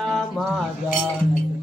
Ramadan